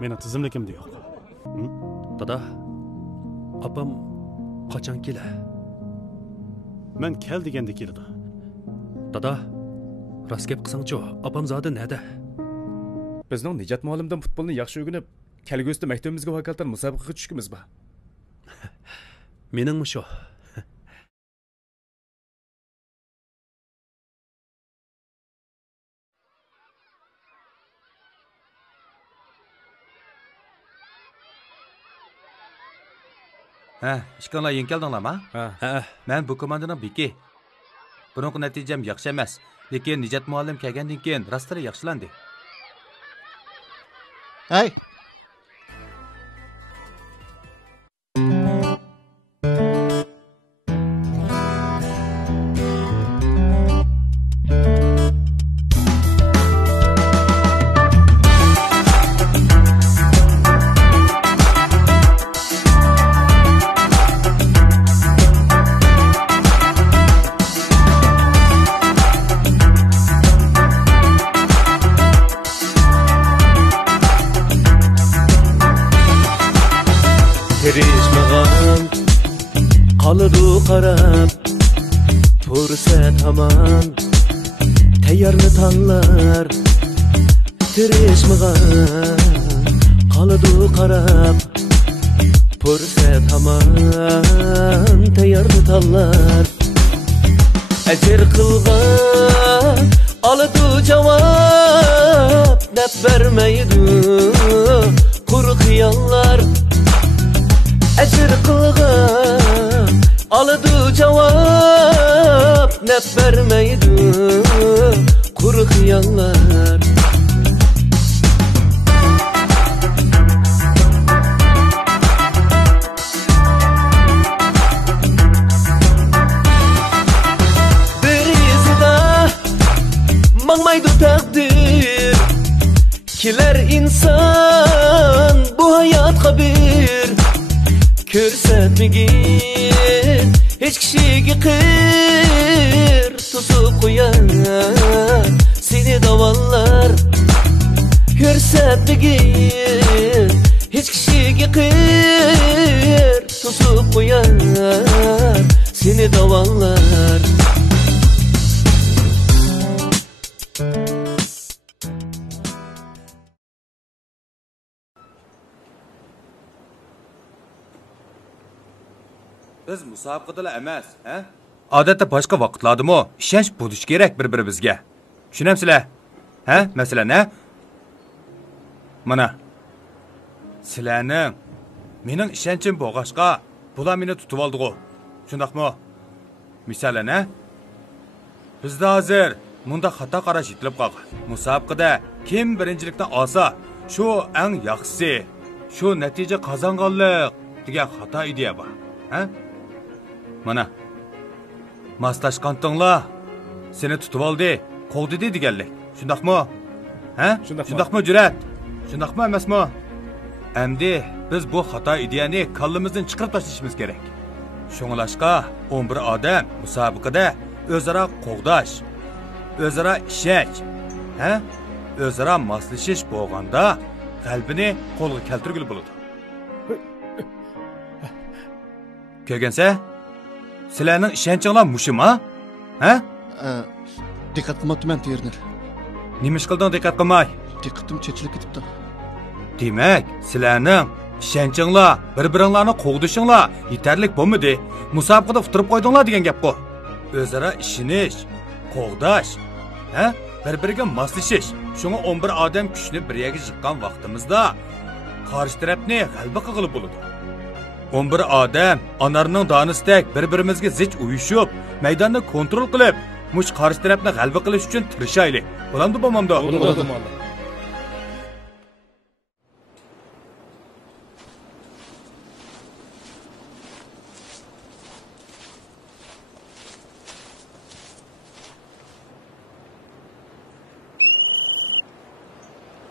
Mening tizimligimda yo'q. Dada, opam qachon kela? Men kel deganda keldi. Dada, rost gap qilsangchi, opam zodi nada? Bizning Nijat muallimdan futbolni yaxshi o'rganib, kelgusida maktabimizga vakolatan musobaqaga tushishimiz bor. Meningmi shu? Ha, ishqinglar yeng keldinglarmi? Ha. Men bu komandaning beki. Buningki natijam yaxshi emas, lekin Nijat muallim kelgandan keyin rostları yaxshilandi. Hey. Kirişmağam Kalıdu qarab Fursat hamon Tayyorni tanlar Kirişmağam Kalıdu qarab Fursat hamon Tayyorni tanlar Ajr qilgan Alıdu cevap Nep vermeydi Kuru xiyallar Ajr qilgan Alıdı cevap Nep vermeydi Kuru xiyallar Bir izida Mangmaydı takdir Kiler insan Bu hayatga bir Ko'rsatmagin hech kishiga qir To'sib qo'yar seni davollar Ko'rsatmagin hech kishiga qir To'sib qo'yar seni davollar Biz musobaqadalar emas, ha? Odatda boshqa vaqtlardami ishonch bo'lish kerak bir-birimizga. Tushunamsizlar? Ha? Masalan, ha? Mana sizlarning mening ishonchim bo'lg'ashqa, bular meni tutib oldi-ku. Shundaqmi? Masalan, ha? Bizda hozir bunda xato qarash yetilib qolgan. Musobaqada kim birinchilikdan olsa, shu eng yaxshisi, shu natija qozonganlik degan xato ideya bor. Ha? Mana maslashqandinglar seni tutib oldi, qo'ydidi deganlik. Shundaqmi? Ha? Shundaqmi Jurat? Shundaqmi emasmi? Endi biz bu xato ideyani kallimizdan chiqarib tashlashimiz kerak. Shunglashqa 11 odam musobaqada o'zaro qo'g'dash, o'zaro ishonch, ha? O'zaro moslashish bo'lganda qalbini qo'lga keltirgil bo'ladi. Ko'rgansa? Sizlarning ishonchinglar mushima? Ha? Diqqat qilmabman Terner. Nima ish qilding diqqat qilmay? Diqqatim chechilib ketibdi. Demak, sizlarning ishonchinglar, bir-biringlarni qo'g'dishinglar yetarlik bo'lmadi. Musobaqada utirib qo'ydinglar degan gap bu. O'zaro ishinish, qo'g'dash, ha? Bir-biriga moslashish. Shunga 11 odam kuchni bir yerga yig'gan vaqtimizda qarshi tarafni g'alaba qilib bo'ladi. 11 odam anarning donisdak bir-birimizga zich uyushib, maydonni kontrol qilib, mush qarshi tarafni g'alaba qilish uchun tirishaylik. Bo'lamdi bo'lmamdi? Bo'ladi.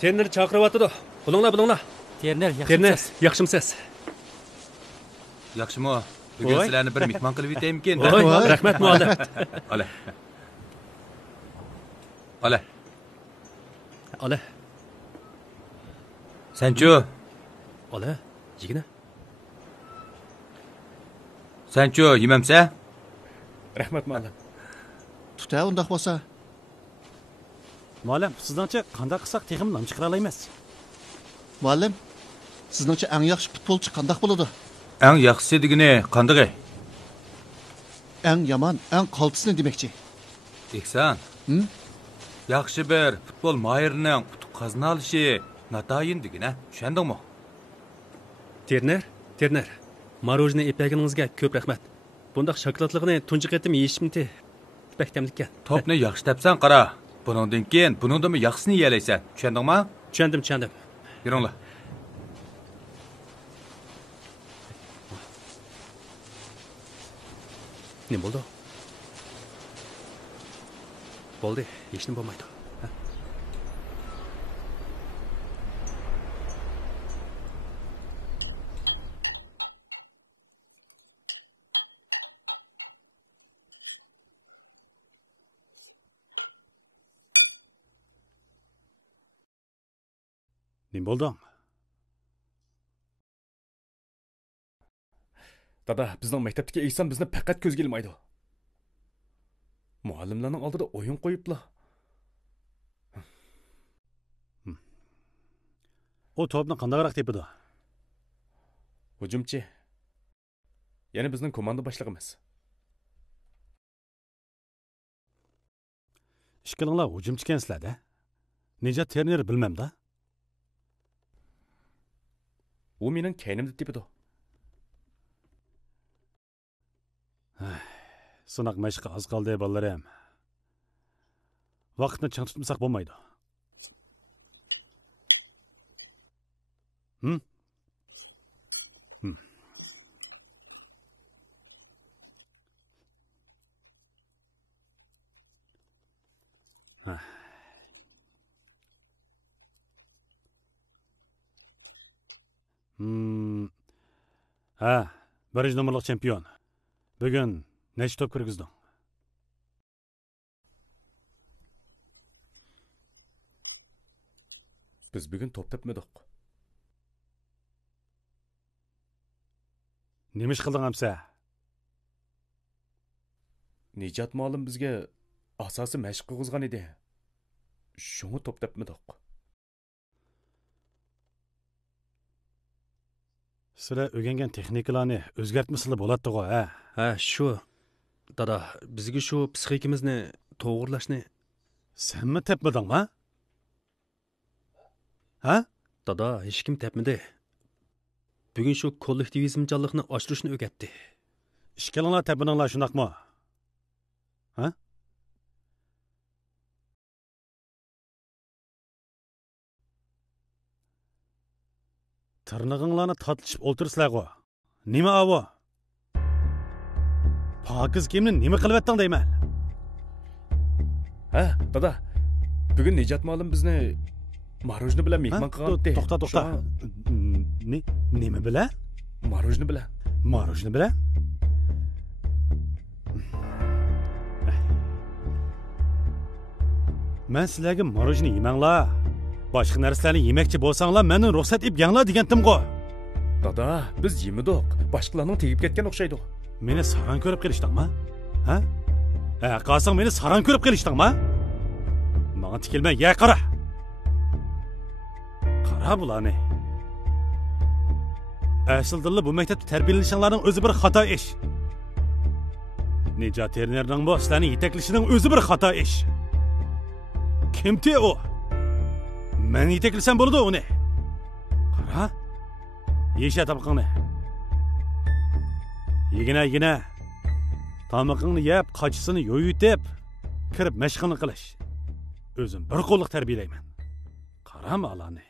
Terner chaqiryapti. Bulinglar. Terner, yaxshimisiz? Yaxshimi? Bugun sizlarni bir mehmon qilib yetaymikin. Rahmat muallim. Ala. Senchu, Ola, yigina. Senchu yemamsa? Rahmat muallim. Tuta undaq bo'lsa. Muallim, sizningcha qanday qilsak texim nam chiqara olamiz? Muallim, sizningcha eng yaxshi futbolchi qandaq bo'ladi? Eng yaxshisi degini qanday? Eng yomon, eng qaltisini demakchi. Eksan. Hı? Yaxshi bir futbol mahirining qutuq qazna olishi natayin degini, tushundingmi? Terner. Marojni eplaginingizga ko'p rahmat. Bundaq shokoladligini tunji qatim yeyishimni bak tamlikkan. Topni yaxshi tepsan qara. Buningdan keyin buningdami yaxshisini yeyalaysan. Tushundingmi? Tushundim. Yuringlar. Ne bo'ldi? Bo'ldi, hech nima bo'lmaydi. Nima bo'ldi? Dada, bizning maktabdagi Ehson bizni faqat ko'zga ilmaydi. Muallimlarning oldida o'yin qo'yiblar. O to'pni qandayroq tepidi? Hujumchi. Ya'ni bizning komanda boshlig'imiz. Ishqilinglar hujumchi ekansizlar-da. Nejat Terner bilmamda. U mening kaynimda tepidi. Sınaq məşqi az qaldı balalarım. Vaqtni chang tutmasak bo'lmaydi. Birinchi nomerlik chempion. Bugun nechta top kirgizding? Biz bugun top tepmadik. Nima ish qilding hamsa? Nejat muallim bizga asosiy mashq qilg'izgan edi. Shuni top tepmadik. Sizlar o'rgangan texnikalarni o'zgartmasizlar bo'ladi-ku, ha? Ha, shu. Dada, bizga shu psixikamizni to'g'rilashni. Senmi tepmadingmi? Ha? Dada, hech kim tepmadi. Bugun shu kollektivizmchanlikni oshirishni o'rgatdi. Ishkalinglar tepmadinglar shundaqmi? Ha? Tırnağınlarını tatlaşıp o'tirsizlar-ku. Nima avo? Pokiz kimni nima qilib etding deyman? Ha, dada. Bugun Nejat muallim bizni marojni bilan mehmon qilgan. To'xta. Nima bilan? Marojni bilan. Marojni bilan? Men sizlarga marojni yemanglar. Boshqa narsalarni yemakchi bo'lsanglar, mendan ruxsat ib yanglar degandim-ku. Dada, biz yemidik. Boshqalarning tegib ketgan o'xshaydi. Meni saran ko'rib kelishdingmi? Ha? Qasing meni saran ko'rib kelishdingmi? Menga tikilmay, ya qara. Qara bularni. Aslida bu maktabda tarbiyalanishinglarning o'zi bir xato ish. Nejat Ternerning bu sizlarni yetaklashining o'zi bir xato ish. Kimti o? Men yetaklasam bo'ladi uni. Qara. Yesha tabaqingni. Yegina. Tamaqingni yeb, qochisini yo'yitib, kirib mashqini qilish. O'zim bir qo'lliq tarbiyalayman. Qarama alani.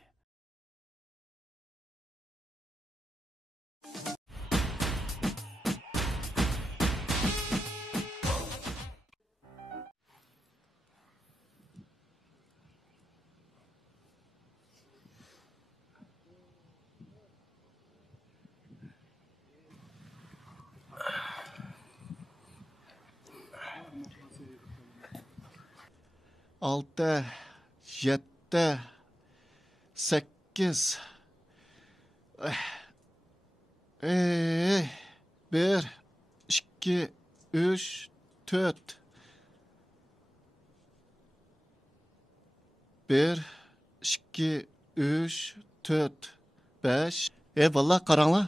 Altı, 7, 8, Bir, ikki, uch, to'rt. Bir, ikki, uch, to'rt, besh. Vallahi qaranglar.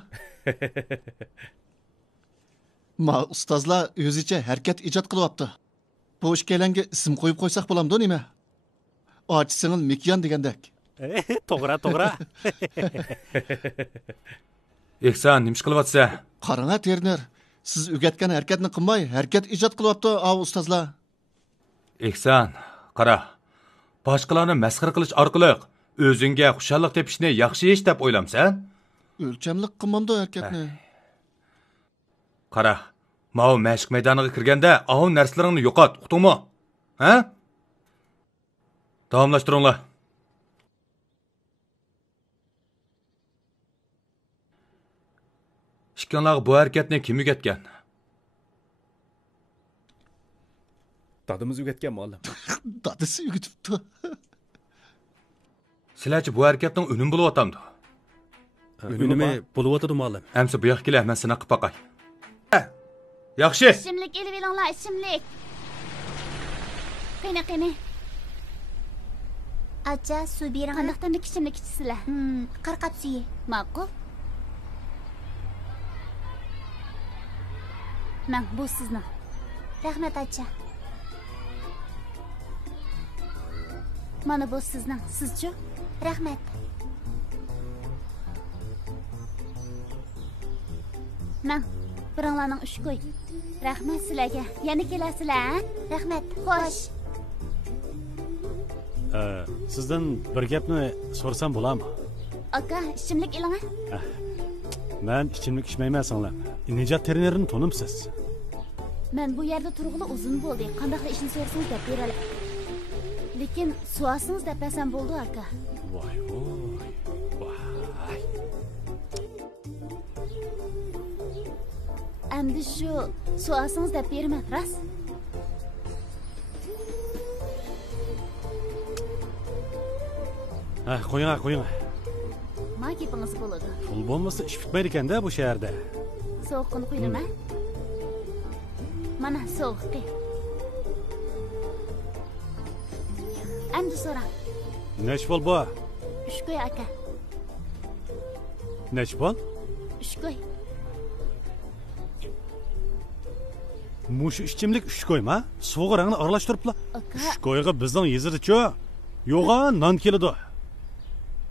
Ma ustozlar o'zicha harakat ijod qilyapti. Bu ikkalanga ism qo'yib qo'ysak bo'lamdi nima? Ochi singil Mikyan degandek. To'g'ri, to'g'ri. Eksan, nima ish qilyapsan? Qaranglar Terner, siz o'rgatgan harakatni qilmay, harakat ijod qilyapti ustozlar. Eksan, qara. Boshqalarni masxara qilish orqali o'zingga xushallik tepishni yaxshi ish deb o'ylamsan? O'lchamlik qilmamdi harakatni. Qara, mau mashq maydoniga kirganda av narsalaringni yo'qot, uqdingmi? Ha? Davomlashtiringlar. Ishkanlarga bu harakatni kim o'rgatgan? Dadimiz o'rgatgan muallim. Dadisi o'rgatibdi. Sizlarchi bu harakatning unum bo'lyapti. Unumi bo'lyotdi muallim. Amsa bu yoqqa kelib, men seni qilib boqay. Yaxshi. İçimlik elib elinglar, içimlik. Qani. Acha, suv bering. Qandoqdan ichimlik ichsizlar? Qarqat suyi. Ma'qul. Men bu sizning. Rahmat acha. Mana bu sizning. Sizchi? Rahmat. Men biringlarning uch qo'y. Rahmat sizlarga. Yana kelasizlar, ha? Rahmat. Xo'sh. Sizdan bir gapni so'rsam bo'ladimi? Aka, ichimlik eling. Men ichimlik ichmayman singlim. Nijat trenerini tanimsiz. Men bu yerda turg'ili uzun bo'ldi. Qanday ishni so'rasangiz deb beradi. Lekin suvasingiz deb desam bo'ldi aka. Voy. Endi shu suvasingiz deb berman, ras. Qo'ying. Ma gapingiz bo'ladi. Pul bo'lmasa ish bitmaydi ekanda bu shaharda. Sovuqni qo'ydimmi? Mana sovuq. Endi so'rang. Nech pul bu? 3 qo'y aka. Nech pul? 3 qo'y. Mushu ichimlik 3 qo'yma. Sovuq rangni aralashtiriblar. Aka. 3 qo'yga bizning yezirchi. Yo'g'a non keladi.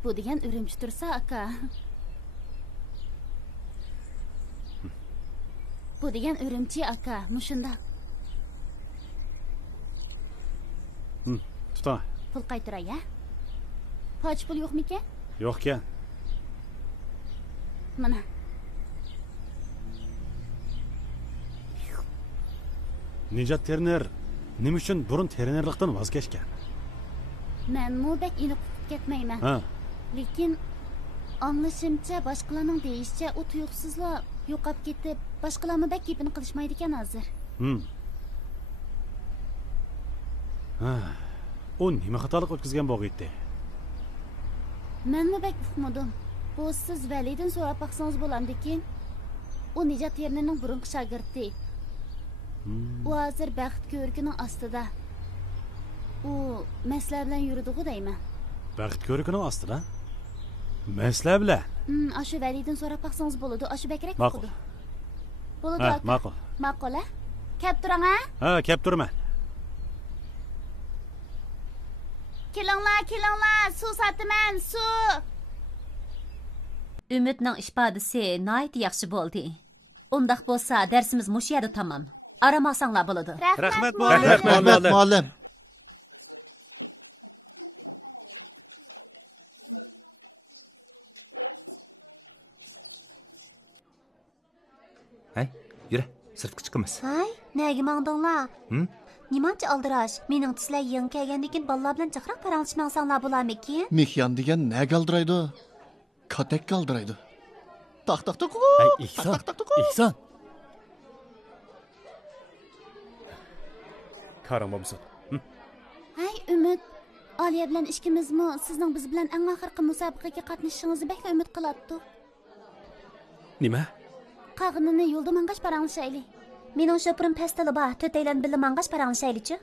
Bu degan o'rimchi tursa aka. Bu degan o'rimchi aka, mushunda. Tuta. Pul qaytaray, ya? Poch pul yo'qmikan? Yo'q ekan. Mana. Nijat trener nima uchun burun trenerlikdan voz kechgan? Men mubak ini ketmayman. Ha. Lekin anglashimcha boshqalarning deyishicha u tuyuqsizlar yo'qab ketib, boshqalarni bak gapini qilishmaydi ekan hozir. O nima xatolik o'tkazgan bo'g'iydi? Menmi bak uqmadim. Bu siz Validan so'rab baqsangiz bo'lamdikin. U Nijat Ternerning burunqi shogirdi. U hozir baxt ko'rkining ostida. U maslar bilan yurdi-ku deyman. Baxt ko'rkining ostida? Maslar bilan? Ashu Validan so'rab baqsangiz bo'ladi. Ashu bakrak Ma'qul. Bo'ladi aka. Ma'qul. Ma'qul, ha? Kep turing, ha? Ha, kep turman. Kelinglar, suv sotaman, suv. Ümitning ifodasi nihoyat yaxshi bo'ldi. Undaq bo'lsa, darsimiz mush yerda tamom. Aramasanglar bo'ladi. Rahmat muallim. Hay, yura, sirtqa chiqamiz. Hay, nega mangdinglar? Nimancha aldirash? Mening tislar yangi kelgandan bolalar bilan jiqroq paranglashmangsanglar bo'larmikin? Mikyan degan nega aldiraydi? Katakka aldiraydi. Tak. Hey, İhsan. Karam babamsan. Hay, Umid. Aliya bilan ishkimizmi sizning biz bilan eng oxirgi musobaqaga qatnashishingizni bekla umid qilatdik. Nima? Qag'inini yo'lda mangash paranglashayli. Mening shopurim pastili bor. To'taylan birga mangash paranglashaylichi?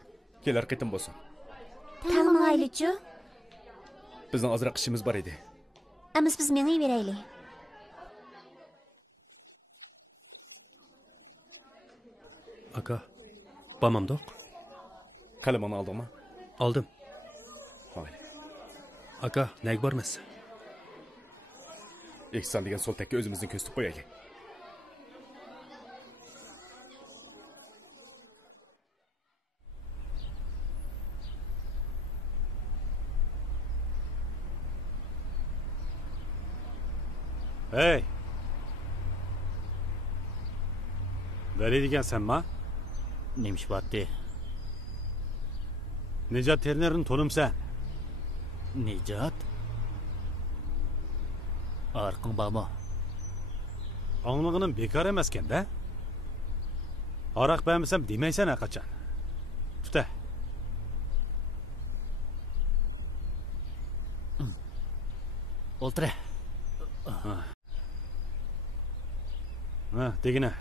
Kelar qitim bo'lsin. Tangmaylichi? Bizning ozroq ishimiz bor edi. Amiz biz mengay beraylik. Aka, bormamdoq? Qalamani oldingmi? Oldim. Hoy. Aka, nega bormas? Eksan degan sol takka o'zimizni ko'zitib qo'yaylik. Hey! Veli degansanmi? Neymiş battı? Necat Terner'in tonumsan. Necat? Arqın bağma. Anlığının bekar emasken de. Arak beğenmesem demeysen ha kaçan. Tüte. Oltre. Ha, degine.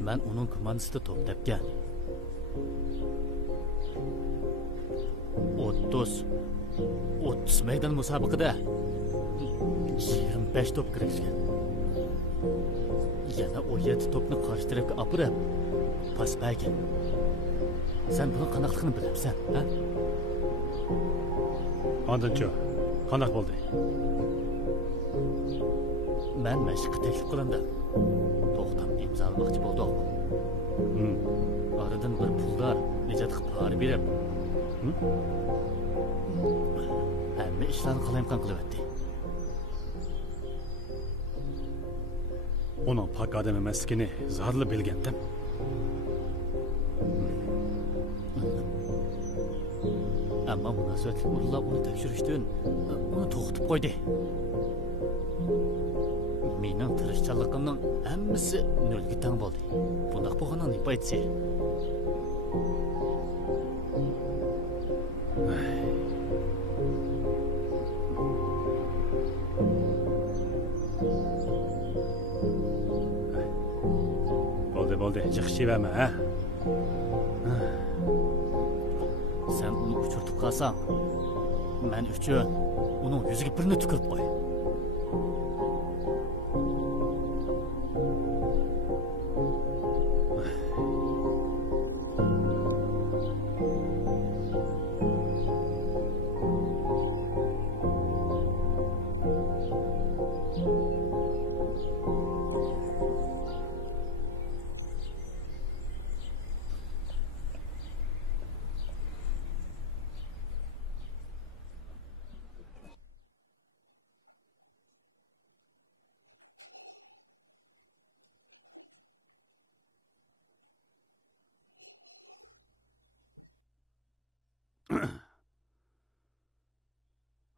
Ben onun komandasida top tepgan. 30 meydan musobaqada 25 top kirishgan. Yana o 7 topni qarshi tarafga apirib, pas bergan. Sen buni qanaqligini bilamsan, ha? Ondan-chi, qanaq bo'ldi? Men mashqqa taklif qilindim. To'xtam imzolamoqchi bo'ldim. Oradan bir pullar Nejatga pora berib, hamma ishlarni qalayimqon qilyapti. Onun pak adam emasligini zarli bilgandim. Ammo munosabatli o'rinlar uni tekshirishdan uni to'xtatib qo'ydi. Mening tirishchanligimning hammasi nolga teng bo'ldi. Bundaq bo'lganini nima aytsa? Bo'ldi, chiqishivama, ha? Sen uni uçurtib qalsang, men uchun uning yuziga birini tukirib qo'y.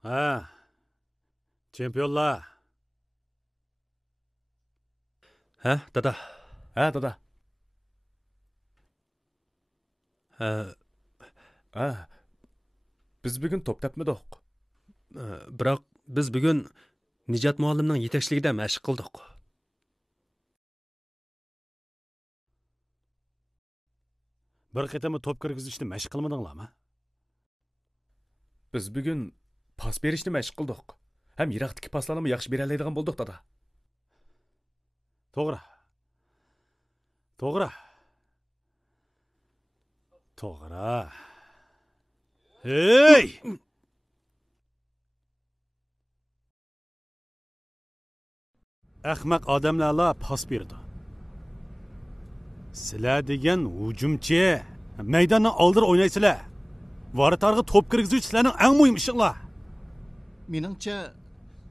Ha. Çempiyonlar. Ha, dada. Ha, dada. Ha. Biz bugün top tepmedik. Biroq biz bugun Nejat muallimning yetakchiligida mashq qildik. Bir qetimi top kirgizishni mashq qilmadinglarmi? Biz bugün pas berishni mashq qildik. Ham yiroqdagi paslarni yaxshi bera oladigan bo'ldik, dada. To'g'ri. To'g'ri. To'g'ri. Hey! Ahmaq odamlarla pas berdi. Sizlar degan hujumchi, maydondan oldir o'ynaysizlar. Varatarga top kirgizuvchi sizlarning eng muhim ishinglar. Meningcha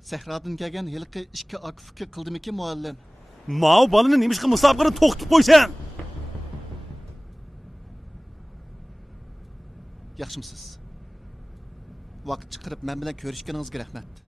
Sahrodan kelgan yilqi 2 akfiki qildimikin muallim? Mao balani nemishqa musobaqani to'xtatib qo'ysan? Yaxshimisiz? Vaqt chiqarib men bilan ko'rishganingizga rahmat.